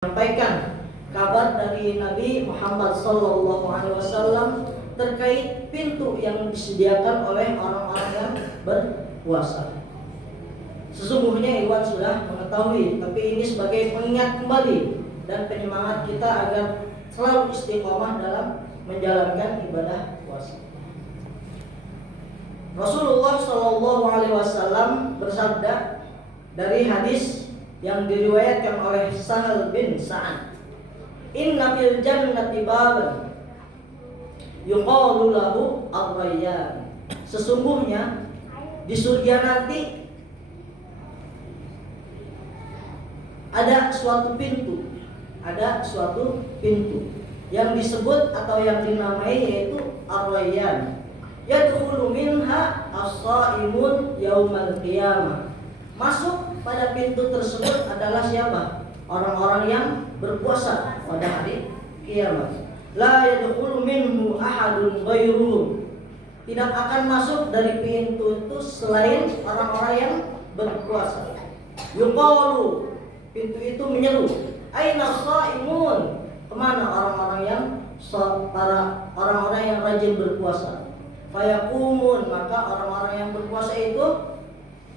Menyampaikan kabar dari Nabi Muhammad SAW terkait pintu yang disediakan oleh orang-orang yang berpuasa. Sesungguhnya Iwan sudah mengetahui, tapi ini sebagai pengingat kembali dan penyemangat kita agar selalu istiqomah dalam menjalankan ibadah puasa. Rasulullah SAW bersabda dari hadis yang diriwayatkan oleh Sahal bin Sa'ad, "Inna fil jannati baban yuqalu lahu ar-rayyan." Sesungguhnya di surga nanti ada suatu pintu yang disebut atau yang dinamai yaitu ar-rayyan. Yadkhulu minha as-shaimun yaumal qiyamah. Masuk pada pintu tersebut adalah siapa? Orang-orang yang berpuasa pada hari kiamat. La yadkhulu minhu ahadun ghairuhum. Tidak akan masuk dari pintu itu selain orang-orang yang berpuasa. Yuqalu, pintu itu menyeru, aina shaimun? Kemana orang-orang yang rajin berpuasa? Fayaqumun, maka orang-orang yang berpuasa itu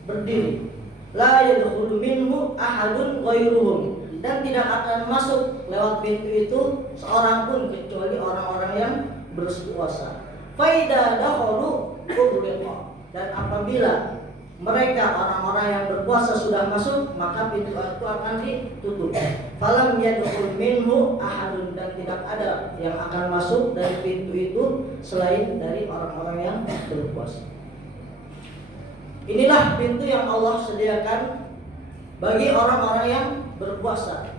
berdiri. La yadkhulu minhu ahadun ghairuhum, dan tidak akan masuk lewat pintu itu seorang pun kecuali orang-orang yang berpuasa. Fa idza dakhalu ughliqa, dan apabila mereka orang-orang yang berpuasa sudah masuk, maka pintu itu akan ditutup. Falam yadkhul minhu ahadun, dan tidak ada yang akan masuk dari pintu itu selain dari orang-orang yang berpuasa. Inilah pintu yang Allah sediakan bagi orang-orang yang berpuasa.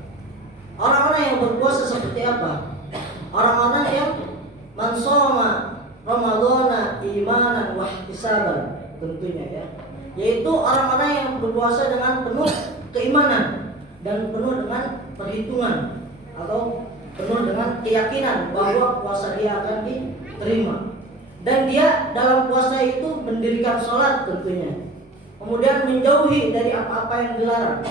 Orang-orang yang berpuasa seperti apa? Orang-orang yang mansoma Ramadhana imanan wa ihtisaban, tentunya ya. Yaitu orang-orang yang berpuasa dengan penuh keimanan dan penuh dengan perhitungan atau penuh dengan keyakinan bahwa puasa dia akan diterima. Dan dia dalam puasa itu mendirikan sholat tentunya. Kemudian menjauhi dari apa-apa yang dilarang.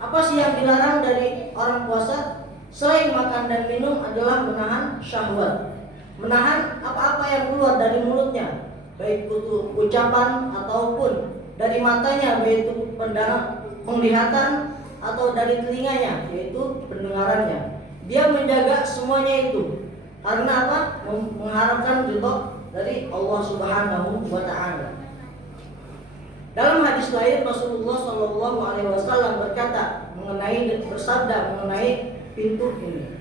Apa sih yang dilarang dari orang puasa? Selain makan dan minum adalah menahan syahwat, menahan apa-apa yang keluar dari mulutnya, baik itu ucapan ataupun dari matanya, yaitu penglihatan, atau dari telinganya, yaitu pendengarannya. Dia menjaga semuanya itu. Karena apa? Mengharapkan ridha dari Allah Subhanahu wa Ta'ala. Dalam hadis lain Rasulullah SAW bersabda mengenai pintu ini.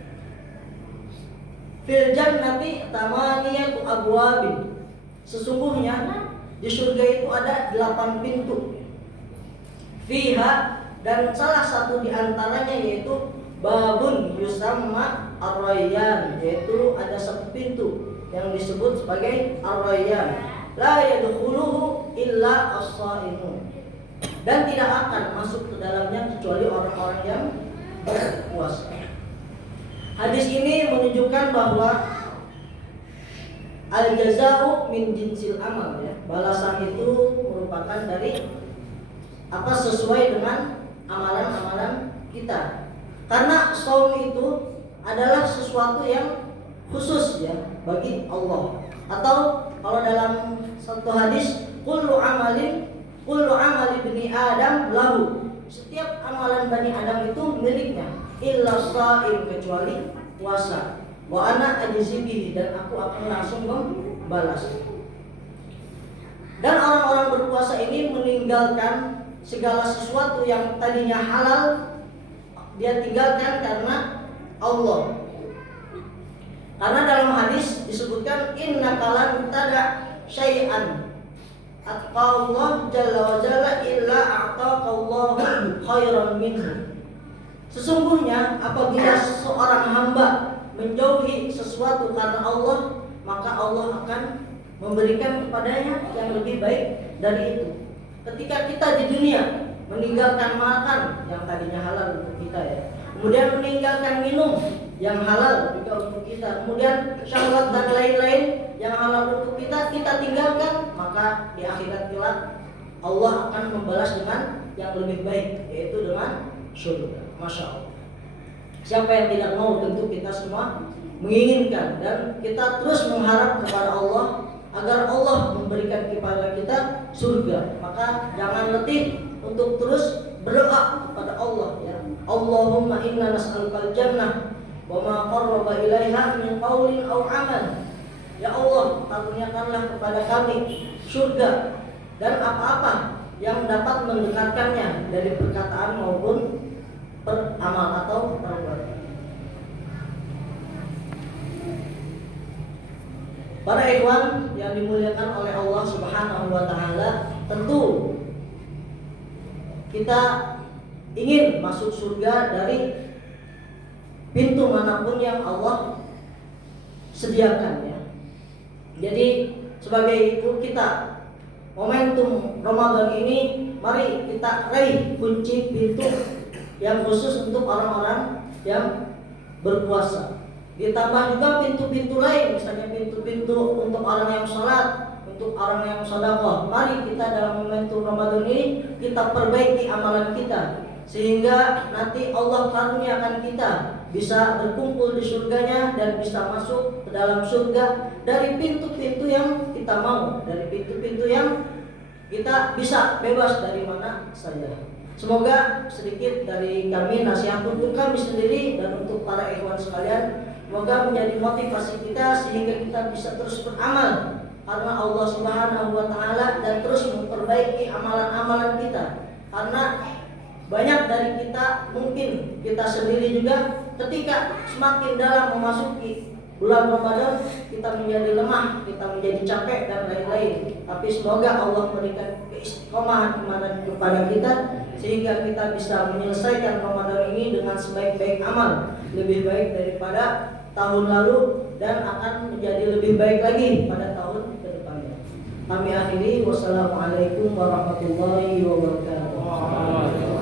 Fil jannati tamaniyatu abwabin. Sesungguhnya di surga itu ada 8 pintu. Fiha, dan salah satu di antaranya yaitu babun yusamma ar-rayyan, yaitu ada satu pintu yang disebut sebagai ar-rayyan. La yadkhuluhu illa as-shaimun, dan tidak akan masuk ke dalamnya kecuali orang-orang yang berpuasa. Hadis ini menunjukkan bahwa al-jaza'u min jinsil amal, ya. Balasan itu merupakan dari apa sesuai dengan amalan-amalan kita. Karena shaum itu adalah sesuatu yang khusus, ya, bagi Allah. Atau kalau dalam satu hadis, kullu amali bani Adam lahu, setiap amalan bani Adam itu miliknya, illa shaim, kecuali puasa. Wa ana ajzi bihi, dan aku akan langsung membalas. Dan orang-orang berpuasa ini meninggalkan segala sesuatu yang tadinya halal, dia tinggalkan karena Allah. Karena dalam hadis disebutkan innaka lan tada syai'an atqallahu jalla wa jalla illa a'taqallahu khairan minhu. Sesungguhnya apabila seorang hamba menjauhi sesuatu karena Allah, maka Allah akan memberikan kepadanya yang lebih baik dari itu. Ketika kita di dunia meninggalkan makan yang tadinya halal untuk kita, ya, kemudian meninggalkan minum yang halal juga untuk kita, kemudian syahwat dan lain-lain yang halal untuk kita tinggalkan, maka di akhirat kelak Allah akan membalas dengan yang lebih baik, yaitu dengan surga. Masya Allah. Siapa yang tidak mau? Tentu kita semua menginginkan, dan kita terus mengharap kepada Allah agar Allah memberikan kepada kita surga. Maka jangan letih untuk terus berdoa kepada Allah, ya. Allahumma inna nas'alukal jannah wa ma qarraba ilaiha min qaulin aw amal. Ya Allah, karuniakanlah kepada kami surga dan apa-apa yang dapat mendekatkannya dari perkataan maupun beramal atau perbuatan. Para ikhwan yang dimuliakan oleh Allah Subhanahu wa taala, tentu kita ingin masuk surga dari pintu manapun yang Allah sediakan, ya. Jadi sebagai itu kita momentum Ramadan ini, mari kita raih kunci pintu yang khusus untuk orang-orang yang berpuasa. Ditambah juga pintu-pintu lain, misalnya pintu-pintu untuk orang yang sholat, untuk orang yang sedekah. Mari kita dalam momentum Ramadan ini kita perbaiki amalan kita, sehingga nanti Allah karuniakan kita bisa berkumpul di surganya dan bisa masuk ke dalam surga dari pintu-pintu yang kita mau, dari pintu-pintu yang kita bisa bebas dari mana saja. Semoga sedikit dari kami nasihat untuk kami sendiri dan untuk para ikhwan sekalian, semoga menjadi motivasi kita sehingga kita bisa terus beramal karena Allah Subhanahu wa taala dan terus memperbaiki amalan-amalan kita. Karena banyak dari kita, mungkin kita sendiri juga, ketika semakin dalam memasuki bulan Ramadan kita menjadi lemah, kita menjadi capek dan lain-lain. Tapi semoga Allah memberikan keistiqomahan kepada kita sehingga kita bisa menyelesaikan Ramadan ini dengan sebaik-baik amal, lebih baik daripada tahun lalu dan akan menjadi lebih baik lagi pada tahun ke depannya. Kami akhiri, wassalamualaikum warahmatullahi wabarakatuh.